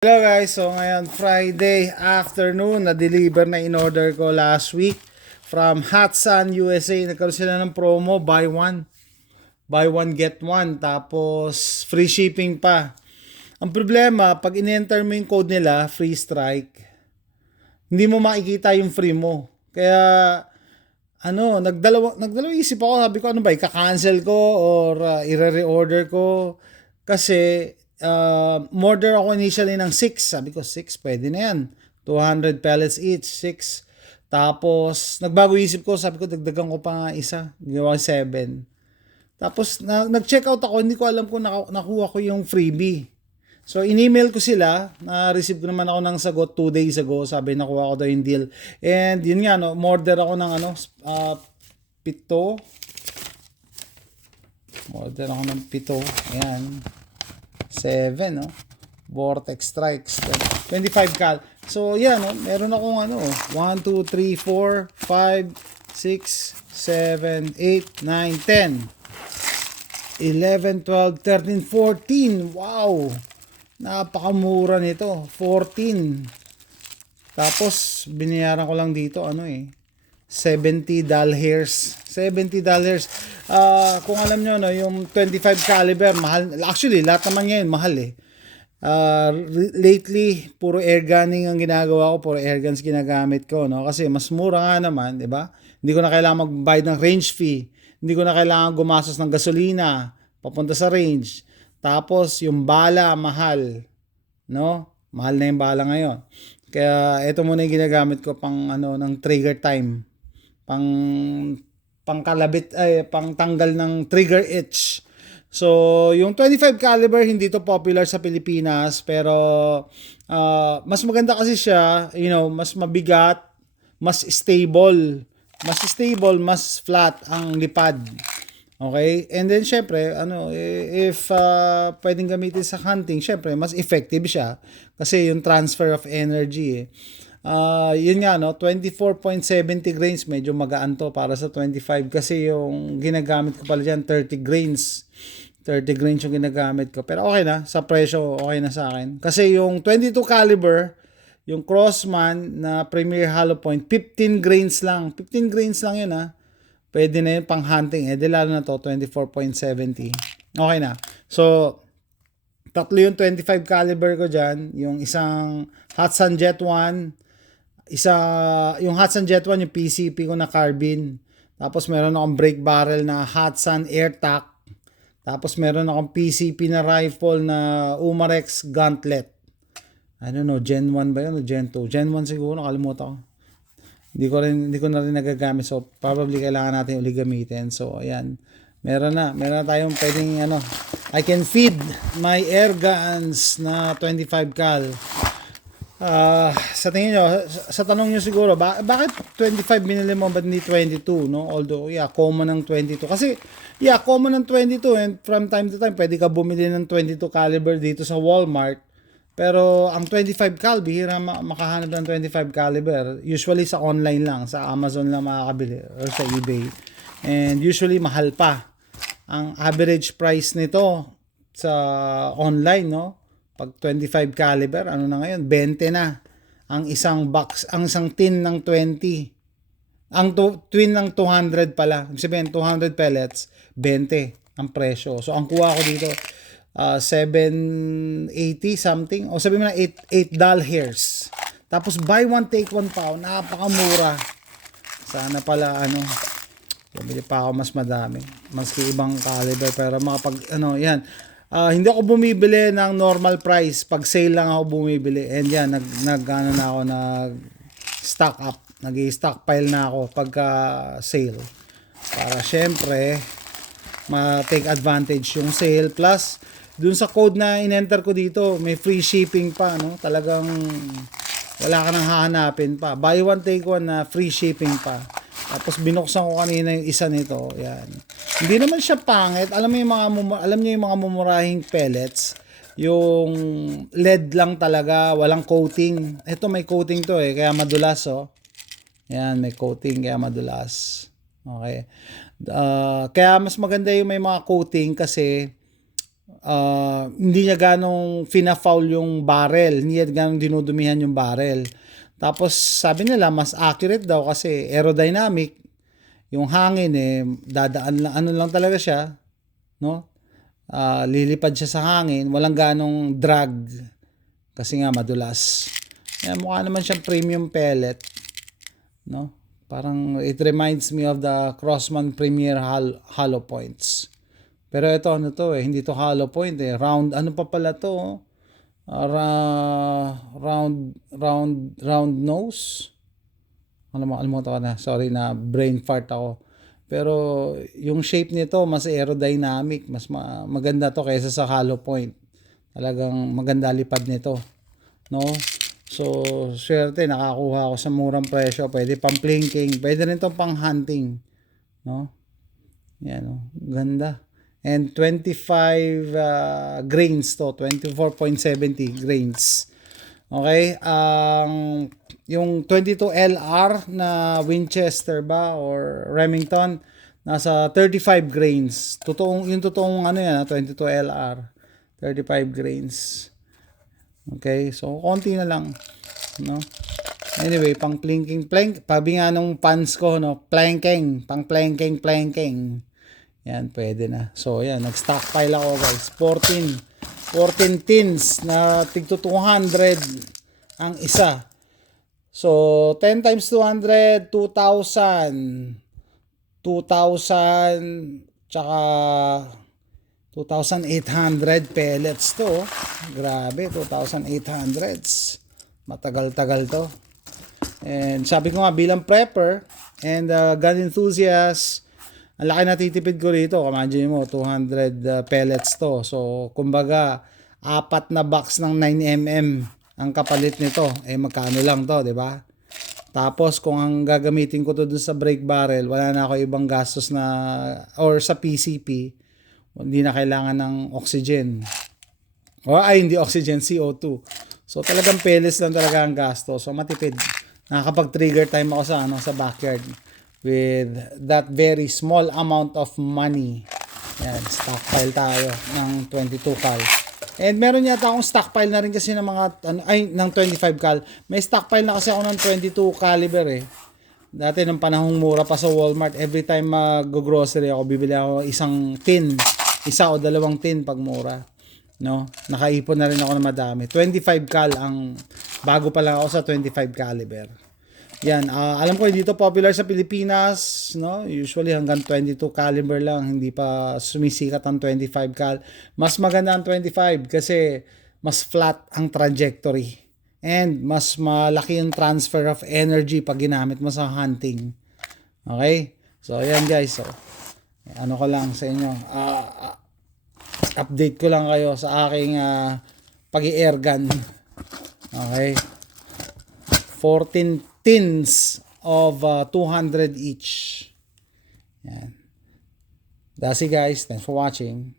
Hello guys, so ngayon Friday afternoon na-deliver na in-order ko last week from Hatsan USA. Nagkaroon sila ng promo, buy one get one, tapos free shipping pa. Ang problema, pag in-enter mo yung code nila, free strike, hindi mo makikita yung free mo. Kaya nagdalawa isip ako, sabi ko ano ba, ika-cancel ko or i-re-order ko kasi order ako initially ng 6. Sabi ko 6 pwede na yan. 200 pellets each, 6. Tapos nagbago isip ko, sabi ko dagdagan ko pa nga isa, ginawa 7. Tapos nag-check out ako, hindi ko alam kung nakuha ko yung freebie. So, in-email ko sila, na-receive ko naman ako ng sagot 2 days ago, sabi nakuha ko daw yung deal. And yun nga, order ako ng pito. Order ako ng pito. Ayan. 7, no? Vortex Strikes. 25 cal. So, yan, no? Meron akong 1, 2, 3, 4, 5, 6, 7, 8, 9, 10. 11, 12, 13, 14. Wow! Napakamura nito. 14. Tapos, binayaran ko lang dito, $70. $70. Kung alam nyo, yung 25 caliber, mahal. Actually, lahat naman ngayon, mahal eh. Lately, puro air gunning ang ginagawa ko. Puro air guns ginagamit ko, no? Kasi mas mura nga naman, di ba? Hindi ko na kailangan magbayad ng range fee. Hindi ko na kailangan gumastos ng gasolina papunta sa range. Tapos, yung bala, mahal. No? Mahal na yung bala ngayon. Kaya, ito muna yung ginagamit ko pang, ng trigger time. Pangkalabit, pangtanggal ng trigger itch. So, yung 25 caliber, hindi to popular sa Pilipinas. Pero, mas maganda kasi siya, mas mabigat, mas stable. Mas flat ang lipad. Okay? And then, syempre, if pwedeng gamitin sa hunting, syempre, mas effective siya. Kasi yung transfer of energy, yun nga, 24.70 grains, medyo magaan to para sa 25. Kasi yung ginagamit ko pala dyan, 30 grains. 30 grains yung ginagamit ko. Pero okay na, sa presyo, okay na sa akin. Kasi yung 22 caliber, yung Crossman na Premier Hollow Point, 15 grains lang. 15 grains lang yun, Pwede na yun pang hunting. Di lalo na to, 24.70. Okay na. So, tatlo yung 25 caliber ko dyan. Yung isang Hatsan Jet 1. Yung Hatsan Jet 1, yung PCP ko na carbine. Tapos meron akong brake barrel na Hatsan AirTac. Tapos meron akong PCP na rifle na Umarex Gauntlet. I don't know, Gen 1 ba yun o Gen 2? Gen 1 siguro, nakalimutan ko. Hindi ko na rin nagagamit. So, probably kailangan natin uli gamitin. So, ayan. Meron na tayong pwedeng, I can feed my air guns na 25 cal. Sa tingin nyo, sa tanong nyo siguro, bakit 25 binili mo, ba't hindi 22, no? Although, common ng 22. Kasi, common ng 22 and from time to time, pwede ka bumili ng 22 caliber dito sa Walmart. Pero ang 25 cal, bihira makahanap ng 25 caliber. Usually sa online lang, sa Amazon lang makakabili or sa eBay. And usually mahal pa. Ang average price nito sa online, no? Pag 25 caliber, na ngayon? 20 na. Ang isang box, ang isang tin ng 20. Ang twin ng 200 pala. Ibig sabihin, 200 pellets, 20 ang presyo. So ang kuha ko dito, 780 something, o sabi mo na $8. Tapos buy one take one pa, napakamura. Sana pala bumili pa ako mas madami, maski ibang caliber, pero yan, hindi ako bumibili ng normal price, pag sale lang ako bumibili. And yan, nag-stockpile na ako pagka sale, para syempre ma-take advantage yung sale. Plus dun sa code na in-enter ko dito, may free shipping pa, Talagang wala ka nang hahanapin pa. Buy one, take one na free shipping pa. Tapos binuksan ko kanina yung isa nito. Yan. Hindi naman siya pangit. Alam niyo yung mga mumurahing pellets, yung LED lang talaga, walang coating. Ito may coating to kaya madulas, Yan, may coating kaya madulas. Okay. Kaya mas maganda yung may mga coating kasi hindi niya ganong fina-foul yung barrel, hindi niya ganong dinudumihan yung barrel. Tapos sabi nila mas accurate daw kasi aerodynamic, yung hangin dadaan lang, ano lang talaga siya, no? Lilipad siya sa hangin, walang ganong drag kasi nga madulas. Mukha naman siyang premium pellet, no? Parang it reminds me of the Crossman Premier hollow points. Pero ito ano to hindi to hollow point round ano pa pala to round nose. Alam mo to na, sorry na brain fart ako. Pero yung shape nito mas aerodynamic, mas maganda to kaysa sa hollow point. Talagang maganda lipad nito, no? So, swerte, nakakuha ako sa murang presyo. Pwede pang plinking. Pwede rin itong pang hunting. No? Yan, no? Ganda. And 25 grains to. 24.70 grains. Okay? Yung 22LR na Winchester ba or Remington, nasa 35 grains. Yung totoong ano yan, 22LR. 35 grains. Okay, so konti na lang, no? Anyway, pang pabi nga nung pants ko, no? Planking. Yan, pwede na. So, yan, nag-stockpile ako, guys. 14 tins na tigto 200 ang isa. So, 10 times 200, 2,000. 2,000, tsaka 2,800 pellets to. Grabe, 2,800s. Matagal-tagal to. And sabi ko nga bilang prepper and gun enthusiast, ang laki na titipid ko rito. Imagine mo, 200 pellets to. So, kumbaga, 4 na box ng 9mm ang kapalit nito. Magkano lang to, di ba? Tapos, kung ang gagamitin ko to dun sa brake barrel, wala na ako ibang gastos na, or sa PCP, hindi na kailangan ng oxygen. Hindi oxygen, CO2. So talagang pellets lang talaga ang gasto. So matipid. Nakakapag-trigger time ako sa backyard with that very small amount of money. Yan, stockpile tayo ng 22 cal. And meron yata akong stockpile na rin kasi ng mga ng 25 cal. May stockpile na kasi ako ng 22 caliber Dati nung panahong mura pa sa Walmart, every time mag-grocery ako, bibili ako isang tin. Isa o dalawang tin pag mura. No? Nakaipon na rin ako ng madami. 25 cal ang bago pa lang ako sa 25 caliber. Yan, alam ko hindi to popular sa Pilipinas, no? Usually hanggang 22 caliber lang, hindi pa sumisikat ang 25 cal. Mas maganda ang 25 kasi mas flat ang trajectory and mas malaki yung transfer of energy pag ginamit mo sa hunting. Okay? So, ayan guys. So, ano ko lang sa inyo, update ko lang kayo sa aking pag-i-air gun. Okay? 14 tins of 200 each. Yan. That's it guys. Thanks for watching.